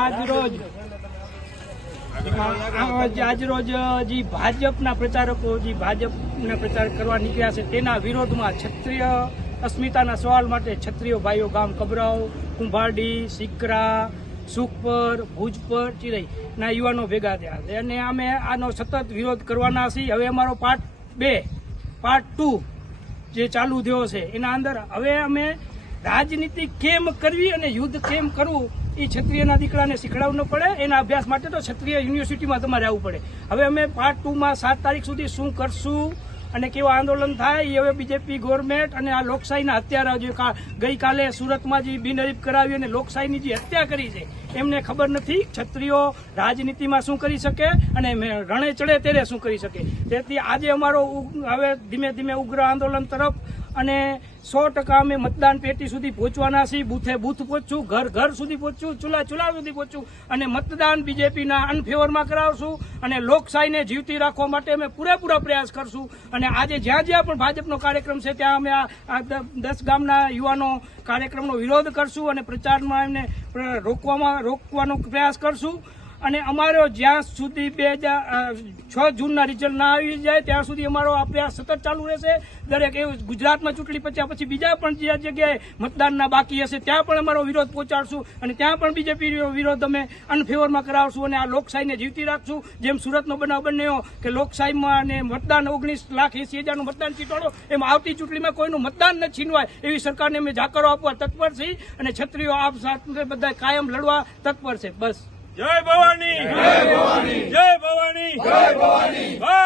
આજ રોજ જે ભાજપના પ્રચારકો જે ભાજપના પ્રચાર કરવા નીકળ્યા છે તેના વિરોધમાં ક્ષત્રિય અસ્મિતાના સવાલ માટે ક્ષત્રિય ભાઈઓ ગામ કબરાવ કુંભાડી સિકરા સુખપર ભુજપર ચિરાઈના યુવાનો ભેગા થયા. અને અમે આનો સતત વિરોધ કરવાના છીએ. હવે અમારો પાર્ટ બે. પાર્ટ ટુ, જે ચાલુ થયો છે, એના અંદર હવે અમે રાજનીતિ કેમ કરવી અને યુદ્ધ કેમ કરવું એ ક્ષત્રિયના દીકરાને શીખડાવવું પડે, એના અભ્યાસ માટે તો ક્ષત્રિય યુનિવર્સિટીમાં તમારે આવવું પડે. હવે અમે પાર્ટ ટુમાં સાત તારીખ સુધી શું કરશું અને કેવું આંદોલન થાય એ હવે બીજેપી ગવર્મેન્ટ અને આ લોકશાહીના હત્યારા જે ગઈકાલે સુરતમાં જે બિનહરીફ કરાવી અને લોકશાહીની જે હત્યા કરી છે, એમને ખબર નથી ક્ષત્રિયો રાજનીતિમાં શું કરી શકે અને રણે ચડે ત્યારે શું કરી શકે. તેથી આજે અમારો હવે ધીમે ધીમે ઉગ્ર આંદોલન તરફ અને સો ટકા અમે મતદાન પેટી સુધી પહોંચવાના છીએ. બૂથે બૂથ પહોંચશું ઘર ઘર સુધી પહોંચશું ચૂલા ચૂલા સુધી પહોંચશું અને મતદાન બીજેપીના અનફેવરમાં કરાવશું અને લોકશાહીને જીવતી રાખવા માટે અમે પૂરેપૂરા પ્રયાસ કરશું. અને આજે જ્યાં જ્યાં પણ ભાજપનો કાર્યક્રમ છે, ત્યાં અમે આ દસ ગામના યુવાનો કાર્યક્રમનો વિરોધ કરશું અને પ્રચારમાં એમને રોકવામાં રોકવાનો પ્રયાસ કરશું. અને અમારો જ્યાં સુધી બે છ જૂનના રિઝલ્ટ ના આવી જાય, ત્યાં સુધી અમારો પ્રયાસ સતત ચાલુ રહેશે. દરેક એવું ગુજરાતમાં ચૂંટણી પત્યા પછી બીજા પણ જે જગ્યાએ મતદાનના બાકી હશે, ત્યાં પણ અમારો વિરોધ પહોંચાડશું અને ત્યાં પણ બીજેપી વિરોધ અમે અનફેવરમાં કરાવશું અને આ લોકશાહીને જીવતી રાખશું. જેમ સુરતનો બનાવ બન્યો કે લોકશાહીમાં અને મતદાન ઓગણીસ લાખ એસી હજારનું મતદાન ચીટોડો એમ આવતી ચૂંટણીમાં કોઈનું મતદાન ન છીનવાય એવી સરકારને અમે જાકરો આપવા તત્પર છીએ અને છત્રીઓ આપ સાથે બધા કાયમ લડવા તત્પર છે. બસ. જય ભવાની જય ભવાની જય ભવાની જય ભવાની ભાજપ ભાજપ